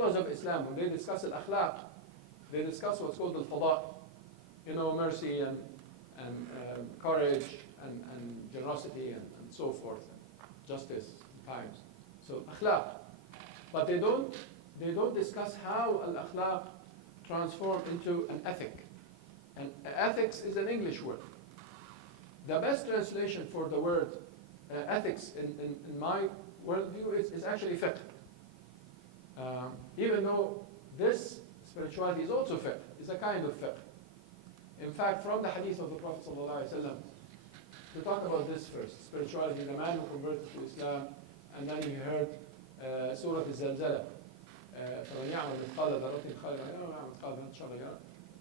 scholars of Islam, when they discuss al-akhlaq, they discuss what's called al-fada, mercy and courage and generosity and so forth, justice times. So akhlaq. But they don't discuss how al-akhlaq transform into an ethic. And ethics is an English word. The best translation for the word ethics in my worldview is actually fiqh. Even though this spirituality is also fiqh, it's a kind of fiqh. In fact, from the hadith of the Prophet ﷺ, to talk about this first, spirituality, the man who converted to Islam, and then he heard Surah Al-Zalzala,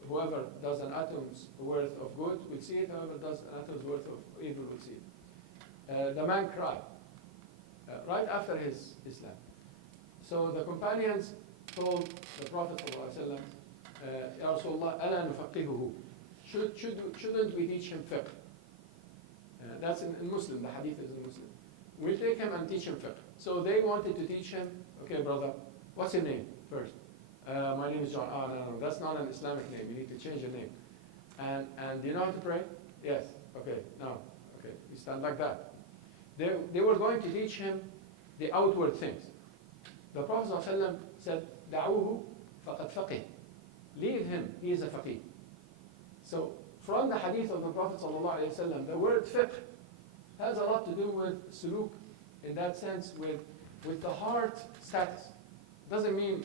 whoever does an atom's worth of good will see it, whoever does an atom's worth of evil will see it. The man cried right after his Islam. So the companions told the Prophet ﷺ, Ya Rasulullah, أَلَا نُفَقِّهُهُ, shouldn't we teach him fiqh? That's in Muslim, the hadith is in Muslim. We'll take him and teach him fiqh. So they wanted to teach him, okay brother, what's your name first? My name is John. Oh, no, that's not an Islamic name. You need to change your name. And do you know how to pray? Yes. Okay, no. Okay, you stand like that. They were going to teach him the outward things. The Prophet ﷺ said, دَعُوهُ فَقَدْ فَقِهْ. Leave him, he is a faqih. So from the hadith of the Prophet ﷺ, the word fiqh has a lot to do with suluk, in that sense, with the heart status. Doesn't mean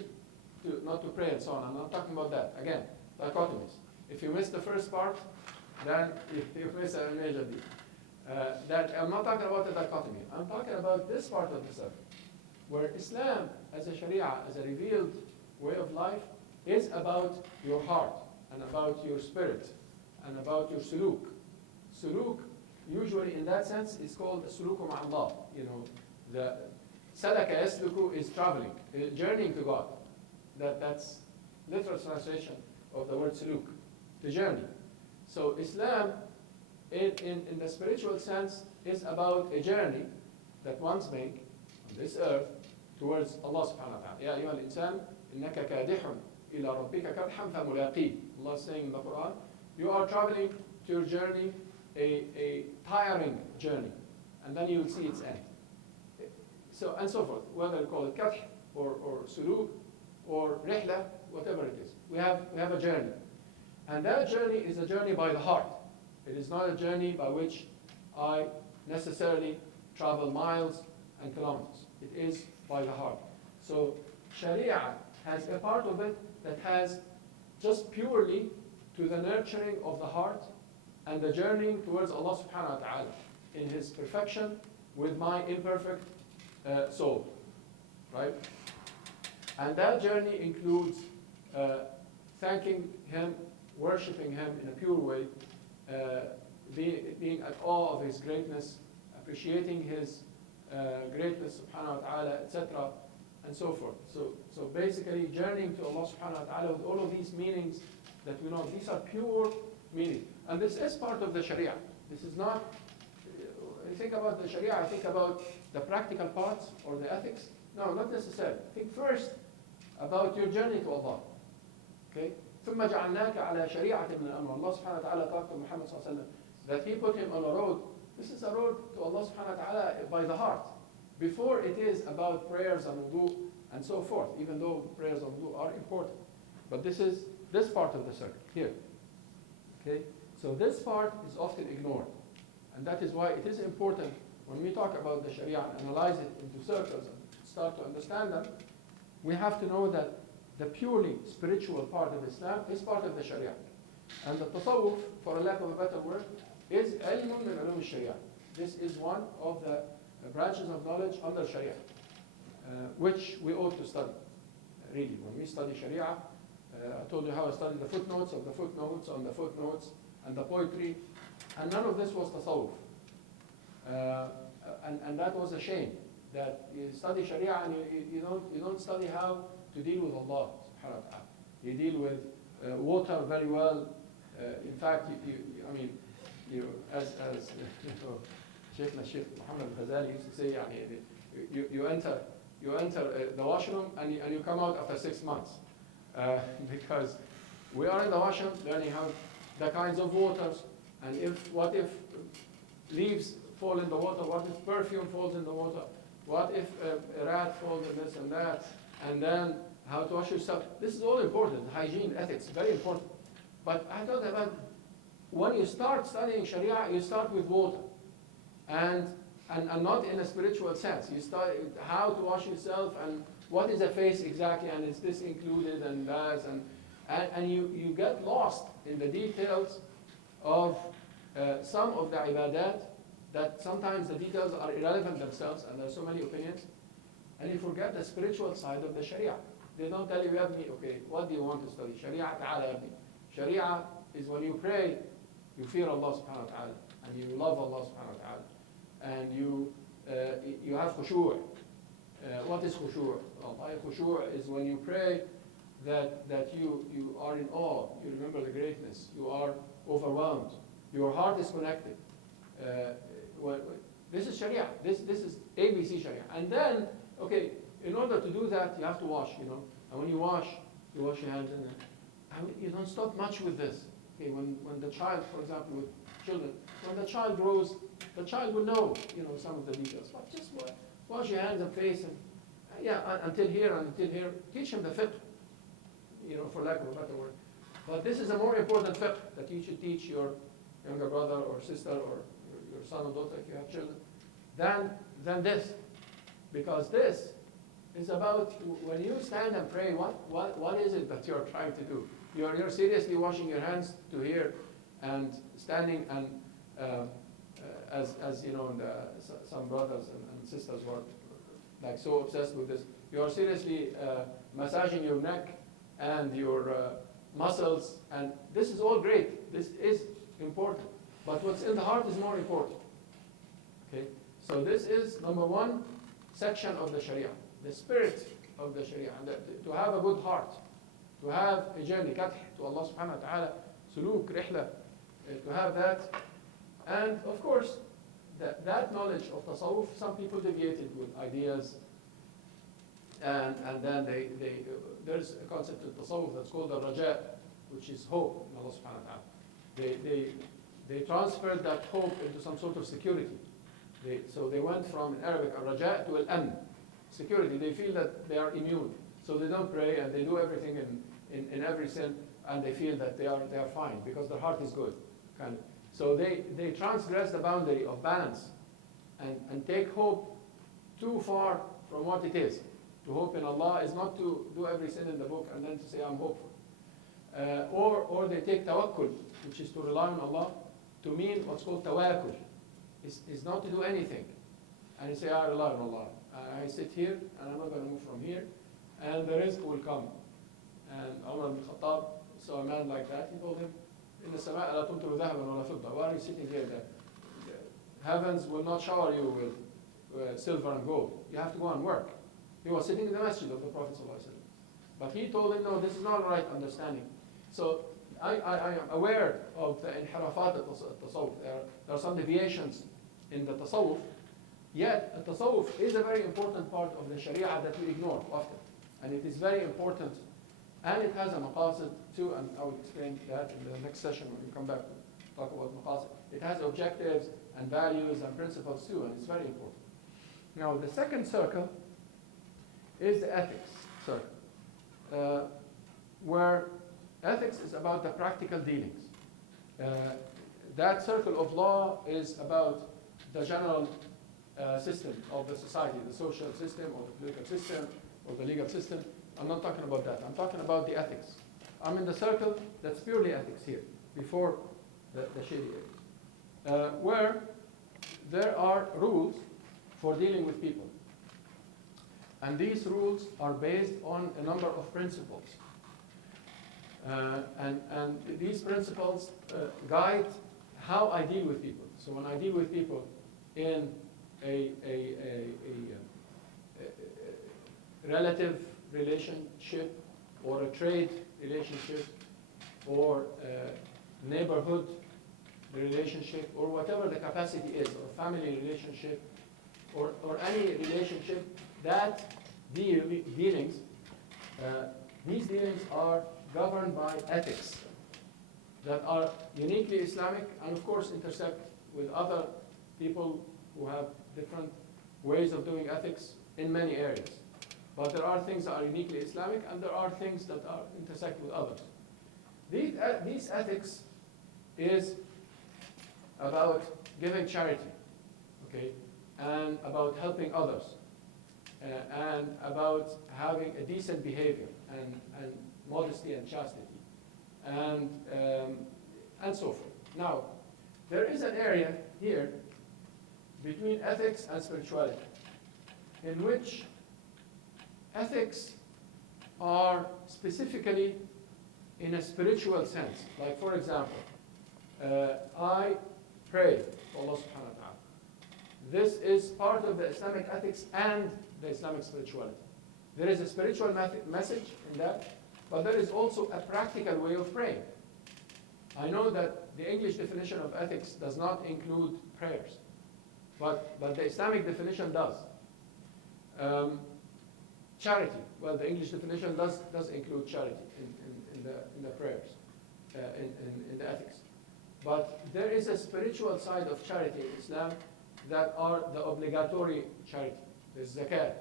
not to pray and so on. I'm not talking about that. Again, dichotomies. If you miss the first part, then you miss a major deal. I'm not talking about the dichotomy. I'm talking about this part of the subject, where Islam, as a Shariah, as a revealed way of life, is about your heart and about your spirit and about your suluk. Suluk, usually in that sense, is called suluku ma'allah. The salaka yasluku is traveling, journeying to God. That's literal translation of the word suluk, to journey. So Islam, in the spiritual sense, is about a journey that one's make on this earth towards Allah subhanahu wa ta'ala. Ya ayyuha al-insan, innaka kadihun ila rabbika kadhan famulaqih. Allah is saying in the Quran, you are traveling to your journey, a tiring journey, and then you will see its end. So, and so forth, whether you call it kadh or suluk, or rihla, whatever it is. We have a journey. And that journey is a journey by the heart. It is not a journey by which I necessarily travel miles and kilometers. It is by the heart. So Shariah has a part of it that has just purely to the nurturing of the heart and the journeying towards Allah subhanahu wa ta'ala in His perfection with my imperfect soul. Right? And that journey includes thanking Him, worshipping Him in a pure way, being at awe of His greatness, appreciating His greatness, subhanahu wa ta'ala, etc., and so forth. So basically, journeying to Allah subhanahu wa ta'ala with all of these meanings that we know, these are pure meanings. And this is part of the Sharia. This is not, you think about the Sharia, I think about the practical parts or the ethics. No, not necessarily. Think first about your journey to Allah. Okay? ثم جعلناك على شريعة من الأمر. Allah subhanahu wa ta'ala talked to Muhammad sallallahu alaihi wasallam that He put him on a road. This is a road to Allah subhanahu wa ta'ala by the heart. Before it is about prayers and wudu and so forth, even though prayers and wudu are important. But this is this part of the circle here. Okay? So this part is often ignored. And that is why it is important when we talk about the Sharia and analyze it into circles and start to understand them, we have to know that the purely spiritual part of Islam is part of the Sharia. And the tasawwuf, for a lack of a better word, is ilmun min ulum al-Sharia. This is one of the branches of knowledge under Sharia, which we ought to study, really. When we study Sharia, I told you how I studied the footnotes of the footnotes on the footnotes and the poetry, and none of this was tasawwuf. And that was a shame, that you study Sharia and you don't study how to deal with Allah subhanahu wa ta'ala. You deal with water very well. In fact, as Shaykh Muhammad al-Ghazali used to say, you you enter the washroom and you come out after 6 months. Because we are in the washroom learning how the kinds of waters, and what if leaves fall in the water, what if perfume falls in the water, what if a rat falls in this and that, and then how to wash yourself. This is all important, hygiene, ethics, very important. But I thought about when you start studying Sharia, you start with water. And not in a spiritual sense. You start how to wash yourself and what is a face exactly, and is this included and that, and you get lost in the details of some of the ibadat, that sometimes the details are irrelevant themselves, and there are so many opinions, and you forget the spiritual side of the Sharia. They don't tell you, Yabni, okay, what do you want to study? Sharia, ta'ala Yabni. Sharia is when you pray, you fear Allah subhanahu wa ta'ala, and you love Allah subhanahu wa ta'ala, and you have khushu'. What is khushu'? Khushu' is when you pray that you are in awe, you remember the greatness, you are overwhelmed, your heart is connected. This is Sharia. This is ABC Sharia. And then, okay, in order to do that, you have to wash, you know. And when you wash your hands, and you don't stop much with this. Okay, when the child, for example, with children, when the child grows, the child will know, you know, some of the details. But just wash your hands and face, and until here and until here. Teach him the fiqh, you know, for lack of a better word. But this is a more important fiqh that you should teach your younger brother or sister or your son or daughter if you have children, than this, because this is about when you stand and pray. What is it that you're trying to do? You're seriously washing your hands to here and standing and as you know, some brothers and sisters were like so obsessed with this. You are seriously massaging your neck and your muscles, and this is all great. This is important, but what's in the heart is more important. Okay, so this is number one section of the Sharia, the spirit of the Sharia, and to have a good heart, to have a journey, kath to Allah subhanahu wa ta'ala, suluk, rihla, to have that. And of course, that knowledge of tasawwuf, some people deviated with ideas, and then there's a concept of tasawwuf that's called al-raja, which is hope in Allah subhanahu wa ta'ala. They transferred that hope into some sort of security. So they went from, in Arabic, al-raja to al-amn, security. They feel that they are immune, so they don't pray and they do everything in every sin, and they feel that they are fine because their heart is good, kind of. So they transgress the boundary of balance and take hope too far from what it is. To hope in Allah is not to do every sin in the book and then to say I'm hopeful. Or they take tawakkul, which is to rely on Allah, to mean what's called tawakkul, is not to do anything. And you say, I rely on Allah. I sit here and I'm not going to move from here, and the rizq will come. And Umar ibn Khattab saw a man like that. He told him, إِنَّ السَّمَاءَ لَا تُمْطِرُ ذَهَبًا وَلَا فِضَّةً. Why are you sitting here? The heavens will not shower you with silver and gold. You have to go and work. He was sitting in the masjid of the Prophet ﷺ. But he told him, no, this is not the right understanding. So I am aware of the inhirafat al-tasawwuf. There are some deviations in the tasawwuf, yet the tasawwuf is a very important part of the Sharia that we ignore often. And it is very important, and it has a maqasid too, and I will explain that in the next session when we come back to talk about maqasid. It has objectives and values and principles too, and it's very important. Now the second circle is the ethics circle, where ethics is about the practical dealings. That circle of law is about the general system of the society, the social system or the political system or the legal system. I'm not talking about that. I'm talking about the ethics. I'm in the circle that's purely ethics here, before the Shariah, where there are rules for dealing with people. And these rules are based on a number of principles. And these principles guide how I deal with people. So when I deal with people in a relative relationship or a trade relationship or a neighborhood relationship or whatever the capacity is, or family relationship or any relationship that dealings, these dealings are governed by ethics that are uniquely Islamic and of course intersect with other people who have different ways of doing ethics in many areas. But there are things that are uniquely Islamic and there are things that are intersect with others. These ethics is about giving charity, okay, and about helping others, and about having a decent behavior and modesty and chastity, and so forth. Now, there is an area here between ethics and spirituality, in which ethics are specifically in a spiritual sense. Like, for example, I pray to Allah subhanahu wa ta'ala. This is part of the Islamic ethics and the Islamic spirituality. There is a spiritual message in that, but there is also a practical way of praying. I know that the English definition of ethics does not include prayers, but the Islamic definition does. Charity, well, the English definition does include charity in the prayers, in the ethics. But there is a spiritual side of charity in Islam that are the obligatory charity. There's zakat.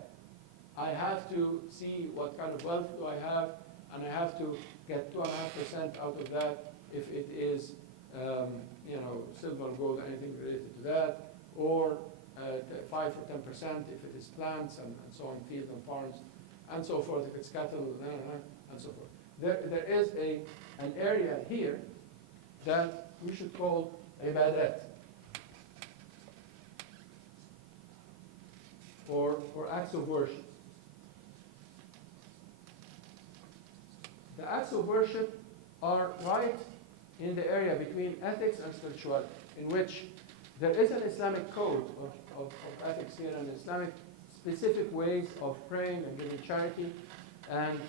I have to see what kind of wealth do I have, and I have to get 2.5% out of that if it is, silver, gold, anything related to that, or 5 or 10% if it is plants and so on, fields and farms, and so forth, if it's cattle, and so forth. There is an area here that we should call ibadat, for acts of worship. The acts of worship are right in the area between ethics and spirituality, in which there is an Islamic code of ethics here, and Islamic specific ways of praying and giving charity, and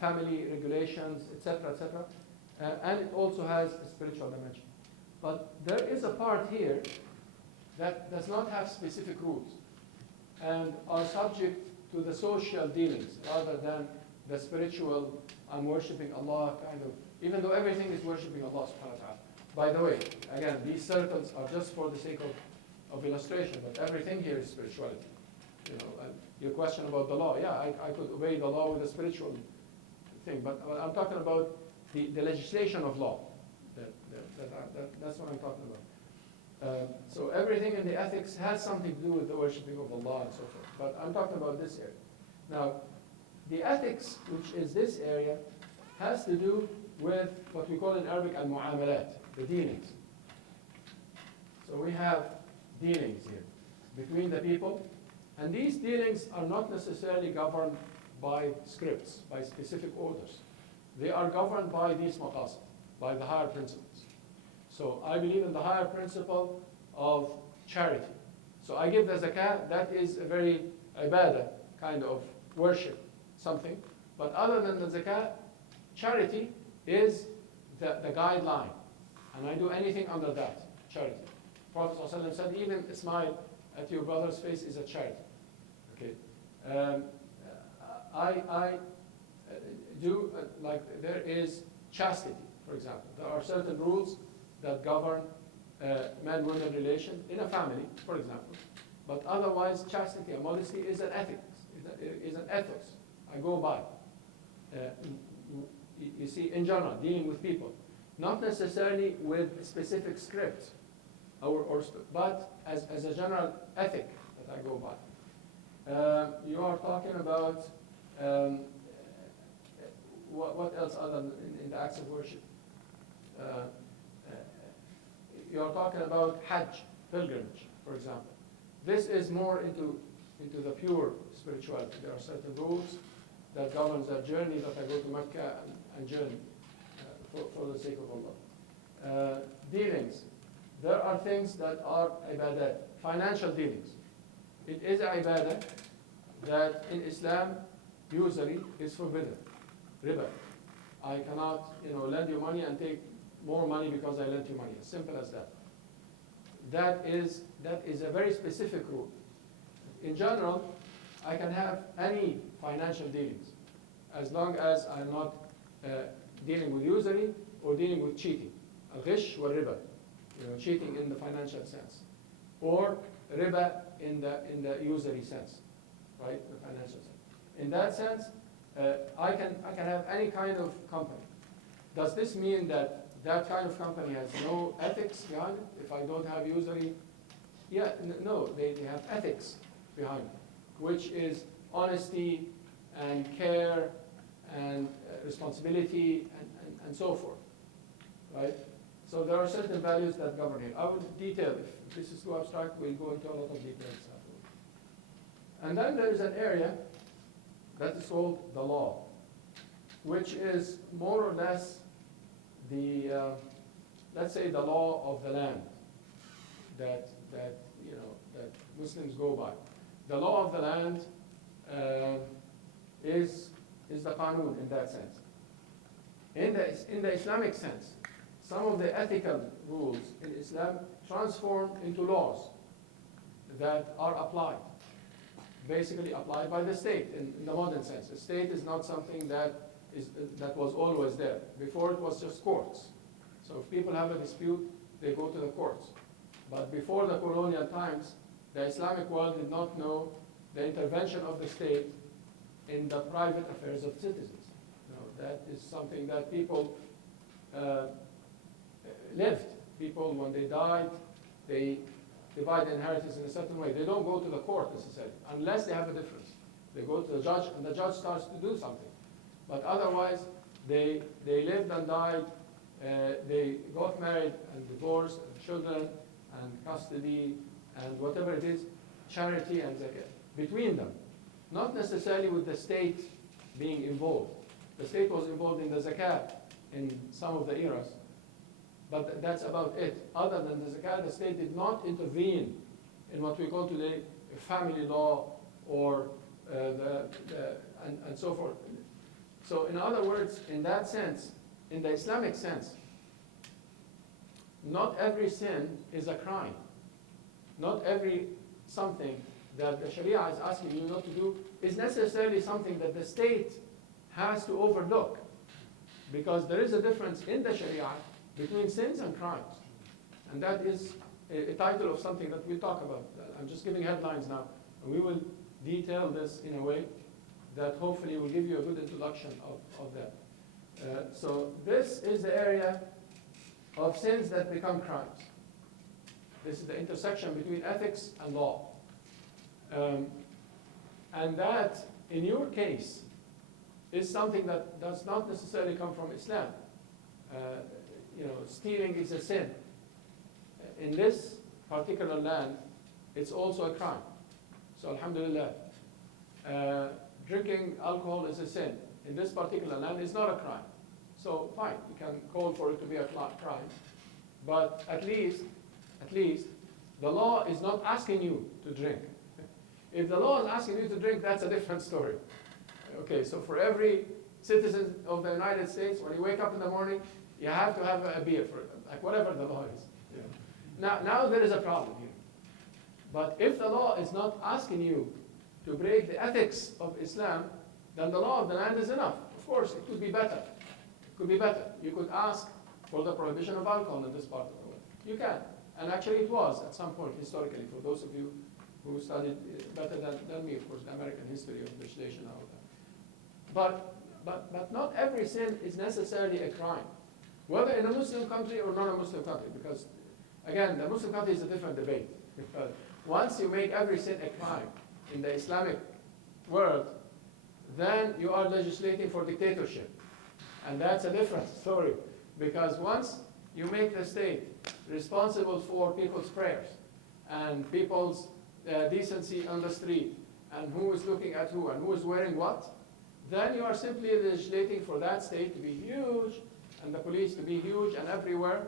family regulations, etc., etc. And it also has a spiritual dimension. But there is a part here that does not have specific rules and are subject to the social dealings rather than the spiritual, I'm worshipping Allah kind of, even though everything is worshipping Allah subhanahu wa ta'ala. By the way, again, these circles are just for the sake of illustration, but everything here is spirituality. Your question about the law, yeah, I could obey the law with a spiritual thing, but I'm talking about the legislation of law. That's what I'm talking about. So everything in the ethics has something to do with the worshipping of Allah and so forth. But I'm talking about this area. Now, the ethics, which is this area, has to do with what we call in Arabic al-mu'amalat, the dealings. So we have dealings here between the people, and these dealings are not necessarily governed by scripts, by specific orders. They are governed by these maqasid, by the higher principles. So I believe in the higher principle of charity. So I give the zakat, that is a very ibadah kind of worship, something. But other than the zakat, charity is the guideline. And I do anything under that, charity. Prophet ﷺ said, even a smile at your brother's face is a charity. Okay. I do, like there is chastity, for example. There are certain rules that govern man-woman relation in a family, for example. But otherwise, chastity and modesty is an ethics, is an ethos I go by. You see, in general, dealing with people, not necessarily with specific scripts, but as a general ethic that I go by. You are talking about what else other than in the acts of worship? You are talking about Hajj, pilgrimage, for example. This is more into the pure spirituality. There are certain rules that governs that journey, that I go to Mecca and journey for the sake of Allah. Dealings. There are things that are ibadat, financial dealings. It is a ibadah that in Islam usually is forbidden. Riba. I cannot, lend you money and take more money because I lent you money. As simple as that. That is a very specific rule. in general, I can have any financial dealings as long as I'm not dealing with usury or dealing with cheating. Al-ghish wa riba, cheating in the financial sense, or riba in the usury sense, right? The financial sense. In that sense, I can have any kind of company. Does this mean that that kind of company has no ethics behind it? If I don't have usury, yeah, no, they have ethics behind it, which is honesty and care and responsibility and so forth, right? So there are certain values that govern here. I will detail, if this is too abstract, we'll go into a lot of details afterwards. And then there is an area that is called the law, which is more or less the, let's say, the law of the land that Muslims go by. The law of the land is the qanun in that sense. In the Islamic sense, some of the ethical rules in Islam transform into laws that are applied, basically applied by the state in the modern sense. The state is not something that was always there. Before it was just courts. So if people have a dispute, they go to the courts. But before the colonial times, the Islamic world did not know the intervention of the state in the private affairs of citizens. That is something that people lived. People, when they died, they divide the inheritance in a certain way. They don't go to the court necessarily, unless they have a difference. They go to the judge, and the judge starts to do something. But otherwise, they lived and died. They got married and divorced, and children and custody and whatever it is, charity and zakat, between them. Not necessarily with the state being involved. The state was involved in the zakat in some of the eras, but that's about it. Other than the zakat, the state did not intervene in what we call today family law or and so forth. So in other words, in that sense, in the Islamic sense, not every sin is a crime. Not every something that the Shariah is asking you not to do is necessarily something that the state has to overlook. Because there is a difference in the Shariah between sins and crimes. And that is a title of something that we'll talk about. I'm just giving headlines now. And we will detail this in a way that hopefully will give you a good introduction of that. So this is the area of sins that become crimes. This is the intersection between ethics and law. And that, in your case, is something that does not necessarily come from Islam. Stealing is a sin. In this particular land, it's also a crime. So alhamdulillah. Drinking alcohol is a sin. In this particular land, it's not a crime. So fine, you can call for it to be a crime. But at least, the law is not asking you to drink. If the law is asking you to drink, that's a different story. Okay, so for every citizen of the United States, when you wake up in the morning, you have to have a beer, like whatever the law is. Yeah. Now there is a problem here. But if the law is not asking you to break the ethics of Islam, then the law of the land is enough. Of course, it could be better. It could be better. You could ask for the prohibition of alcohol in this part of the world. You can. And actually it was at some point historically, for those of you who studied better than me, of course, the American history of legislation and all that. But not every sin is necessarily a crime, whether in a Muslim country or not a Muslim country, because again, the Muslim country is a different debate. Because once you make every sin a crime in the Islamic world, then you are legislating for dictatorship. And that's a different story, because once you make the state responsible for people's prayers and people's decency on the street, and who is looking at who and who is wearing what, then you are simply legislating for that state to be huge and the police to be huge and everywhere,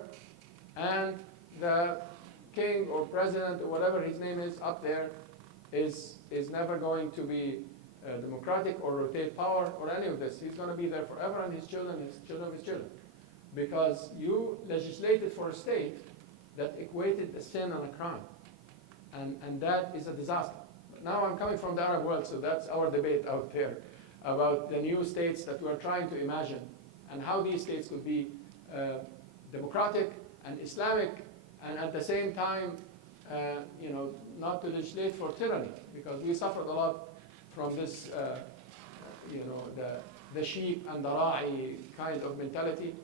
and the king or president or whatever his name is up there is never going to be democratic or rotate power or any of this. He's going to be there forever, and his children of his children. Because you legislated for a state that equated a sin and a crime. And that is a disaster. now I'm coming from the Arab world, so that's our debate out there about the new states that we're trying to imagine and how these states could be democratic and Islamic, and at the same time, not to legislate for tyranny, because we suffered a lot from this, the sheep and the ra'i kind of mentality,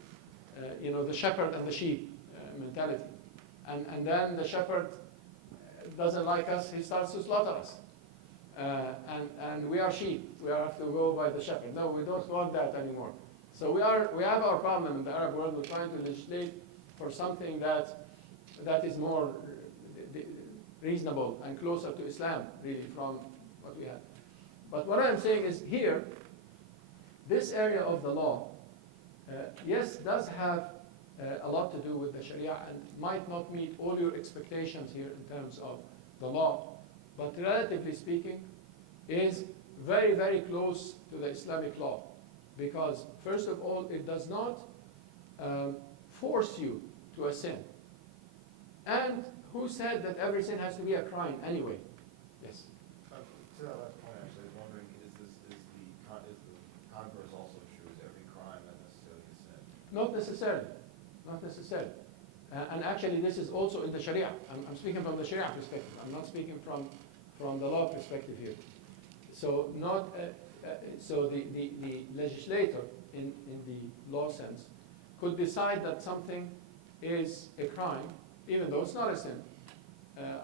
the shepherd and the sheep mentality. And then the shepherd doesn't like us, he starts to slaughter us. And we are sheep, we have to go by the shepherd. No, we don't want that anymore. So we have our problem in the Arab world. We're trying to legislate for something that is more reasonable and closer to Islam, really, from what we have. But what I'm saying is here, this area of the law, yes, does have a lot to do with the Sharia and might not meet all your expectations here in terms of the law, but relatively speaking, is very, very close to the Islamic law. Because, first of all, it does not force you to a sin. And who said that every sin has to be a crime anyway? Yes? To that last point, actually, I was wondering, is the converse also true? Is every crime not necessarily a sin? Not necessarily. Not necessarily. And actually, this is also in the Sharia. I'm speaking from the Sharia perspective. I'm not speaking from the law perspective here. So the legislator, in the law sense, could decide that something is a crime, even though it's not a sin.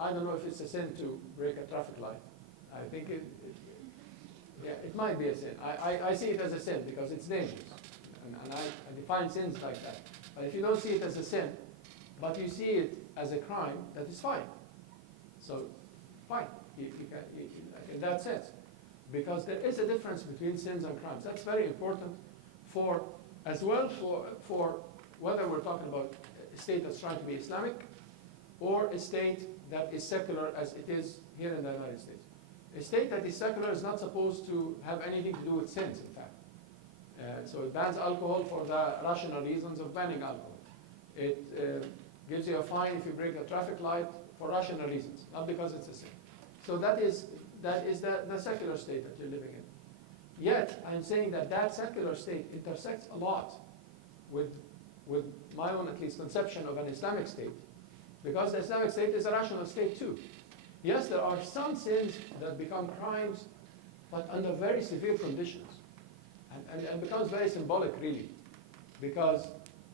I don't know if it's a sin to break a traffic light. I think it might be a sin. I see it as a sin because it's dangerous. And I define sins like that. But if you don't see it as a sin, but you see it as a crime, that is fine. So, fine, you can, in that sense. Because there is a difference between sins and crimes. That's very important as well for whether we're talking about a state that's trying to be Islamic or a state that is secular as it is here in the United States. A state that is secular is not supposed to have anything to do with sins, in fact. So it bans alcohol for the rational reasons of banning alcohol. It gives you a fine if you break a traffic light for rational reasons, not because it's a sin. So that is the secular state that you're living in. Yet, I'm saying that secular state intersects a lot with my own, at least, conception of an Islamic state, because the Islamic state is a rational state too. Yes, there are some sins that become crimes, but under very severe conditions. And becomes very symbolic, really, because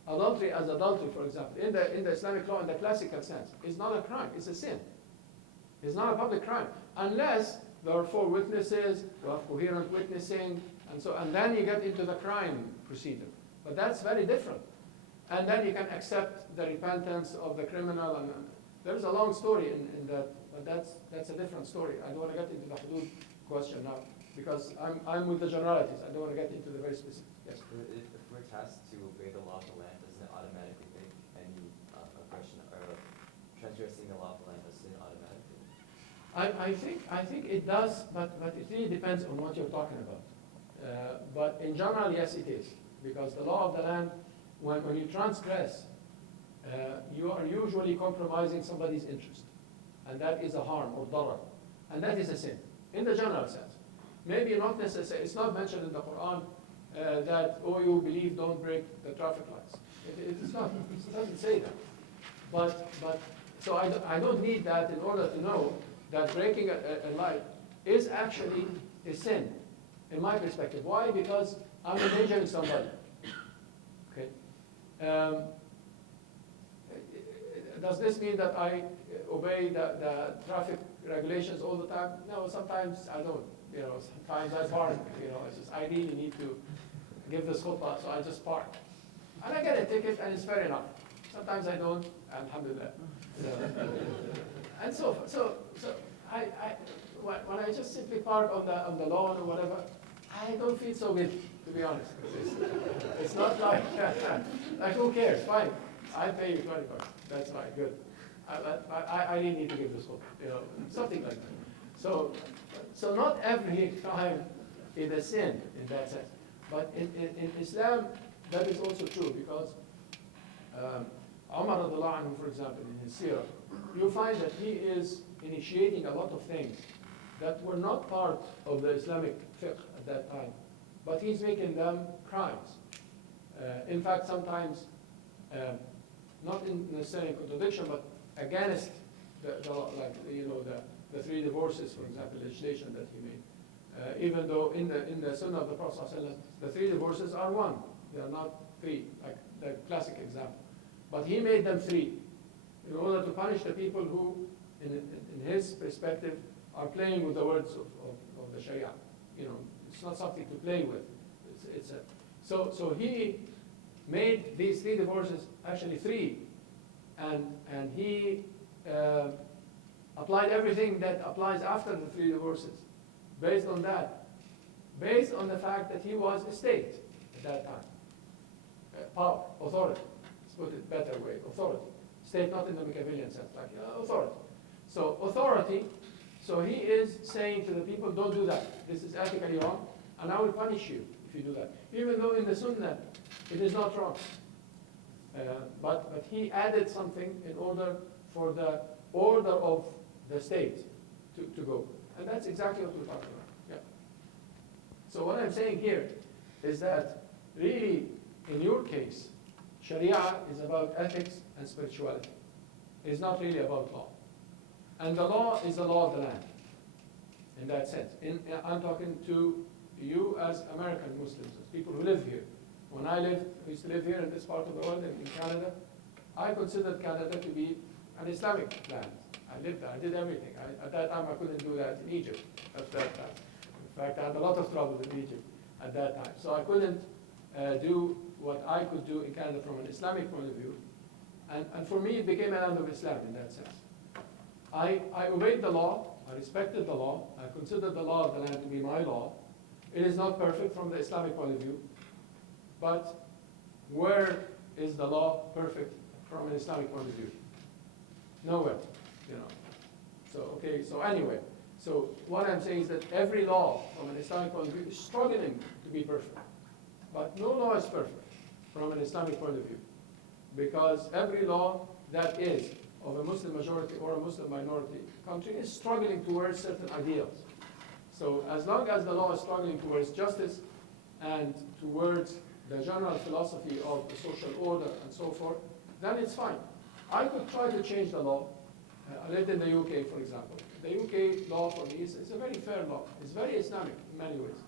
adultery as adultery, for example, in the Islamic law, in the classical sense, is not a crime, it's a sin. It's not a public crime, unless there are 4 witnesses, you have coherent witnessing, and then you get into the crime procedure. But that's very different. And then you can accept the repentance of the criminal, and there's a long story in that, but that's a different story. I don't want to get into the hudud question now, because I'm with the generalities. I don't want to get into the very specific. Yes? If we're tasked to obey the law of the land, doesn't it automatically make any aggression or transgressing the law of the land a sin automatically? I think it does, but it really depends on what you're talking about. But in general, yes, it is, because the law of the land, when you transgress, you are usually compromising somebody's interest, and that is a harm or darar, and that is a sin in the general sense. Maybe not necessarily. It's not mentioned in the Quran that you believe, don't break the traffic lights. It is not. It doesn't say that. But so I don't need that in order to know that breaking a light is actually a sin, in my perspective. Why? Because I'm endangering somebody. Okay. Does this mean that I obey the traffic regulations all the time? No, sometimes I don't. Sometimes I park. I really need to give this khutbah, so I just park. And I get a ticket, and it's fair enough. Sometimes I don't, alhamdulillah. And so forth. So when I just simply park on the lawn or whatever, I don't feel so guilty, to be honest. It's not like who cares? Fine, I'll pay you 20 bucks. That's fine, good. I really need to give this khutbah, something like that. So not every crime is a sin in that sense. But in Islam, that is also true, because Umar radiallahu anhu, for example, in his seerah, you find that he is initiating a lot of things that were not part of the Islamic fiqh at that time, but he's making them crimes. In fact, sometimes not in necessarily contradiction, but against the three divorces, for example, legislation that he made. Even though in the Sunnah of the Prophet ﷺ, the three divorces are one, they are not three, like the classic example. But he made them three in order to punish the people who, in his perspective, are playing with the words of the Shariah. It's not something to play with. So he made these three divorces actually three, and he applied everything that applies after the three divorces based on that, based on the fact that he was a state at that time. Power, authority, let's put it better way, authority. State not in the Machiavellian sense, like authority. So authority, so he is saying to the people, don't do that. This is ethically wrong, and I will punish you if you do that. Even though in the Sunnah, it is not wrong. But he added something in order for the order of the state to go. And that's exactly what we're talking about. Yeah. So what I'm saying here is that really, in your case, Sharia is about ethics and spirituality. It's not really about law. And the law is the law of the land, in that sense. I'm talking to you as American Muslims, as people who live here. When I used to live here in this part of the world, in Canada, I considered Canada to be an Islamic land. I lived there, I did everything. At that time, I couldn't do that in Egypt at that time. In fact, I had a lot of trouble in Egypt at that time. So I couldn't do what I could do in Canada from an Islamic point of view. And for me, it became a land of Islam in that sense. I obeyed the law, I respected the law, I considered the law of the land to be my law. It is not perfect from the Islamic point of view, but where is the law perfect from an Islamic point of view? Nowhere, So anyway, so what I'm saying is that every law from an Islamic point of view is struggling to be perfect. But no law is perfect from an Islamic point of view, because every law that is of a Muslim majority or a Muslim minority country is struggling towards certain ideals. So as long as the law is struggling towards justice and towards the general philosophy of the social order and so forth, then it's fine. I could try to change the law. I lived in the UK, for example. The UK law for me is a very fair law. It's very Islamic in many ways.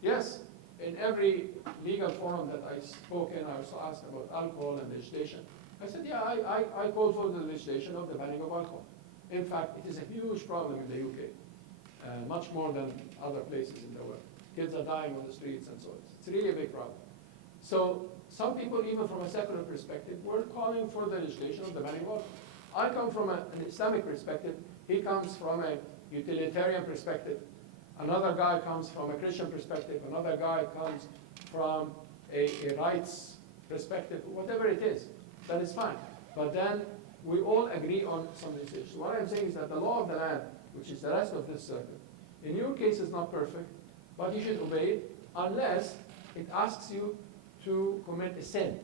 Yes, in every legal forum that I spoke in, I was asked about alcohol and legislation. I said, yeah, I call for the legislation of the banning of alcohol. In fact, it is a huge problem in the UK, much more than other places in the world. Kids are dying on the streets and so on. It's really a big problem. So some people, even from a secular perspective, were calling for the legislation of the banning of alcohol. I come from an Islamic perspective. He comes from a utilitarian perspective. Another guy comes from a Christian perspective. Another guy comes from a rights perspective. Whatever it is, that is fine. But then we all agree on some of these issues. What I'm saying is that the law of the land, which is the rest of this circle, in your case is not perfect, but you should obey it unless it asks you to commit a sin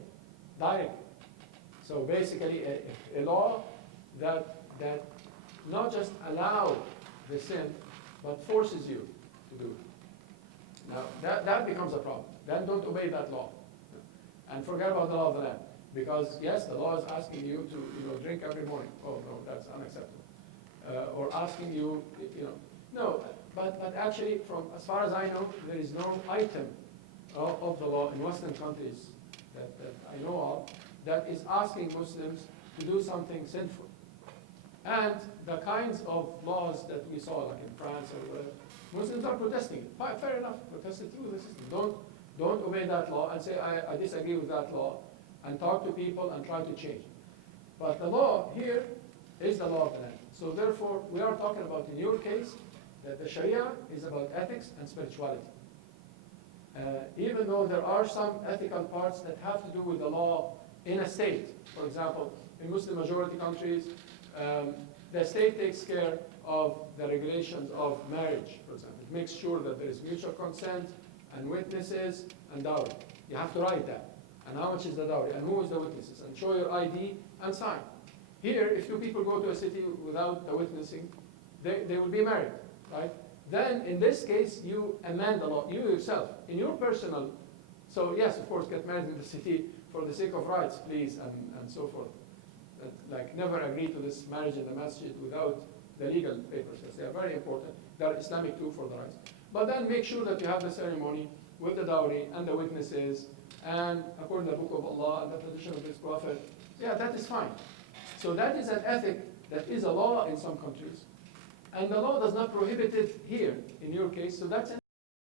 directly. So basically a law that not just allows the sin, but forces you to do it. Now that becomes a problem. Then don't obey that law. And forget about the law of the land. Because yes, the law is asking you to drink every morning. Oh no, that's unacceptable. Or asking you, no, but actually, from as far as I know, there is no item of the law in Western countries that I know of that is asking Muslims to do something sinful. And the kinds of laws that we saw, like in France or whatever, Muslims are protesting it. Fair enough, protest it through the system. Don't obey that law and say, I disagree with that law, and talk to people and try to change it. But the law here is the law of the land. So therefore, we are talking about, in your case, that the Sharia is about ethics and spirituality. Even though there are some ethical parts that have to do with the law in a state. For example, in Muslim majority countries, the state takes care of the regulations of marriage, for example. It makes sure that there is mutual consent and witnesses and dowry. You have to write that. And how much is the dowry? And who is the witnesses? And show your ID and sign. Here, if two people go to a city without the witnessing, they will be married, right? then in this case, you amend the law, you yourself, in your personal, so yes, of course, get married in the city for the sake of rights, please, and so forth. But, like, never agree to this marriage in the masjid without the legal papers, because they are very important. They are Islamic too for the rights. But then make sure that you have the ceremony with the dowry and the witnesses, and according to the book of Allah and the tradition of His Prophet. Yeah, that is fine. So that is an ethic that is a law in some countries. And the law does not prohibit it here, in your case, so that's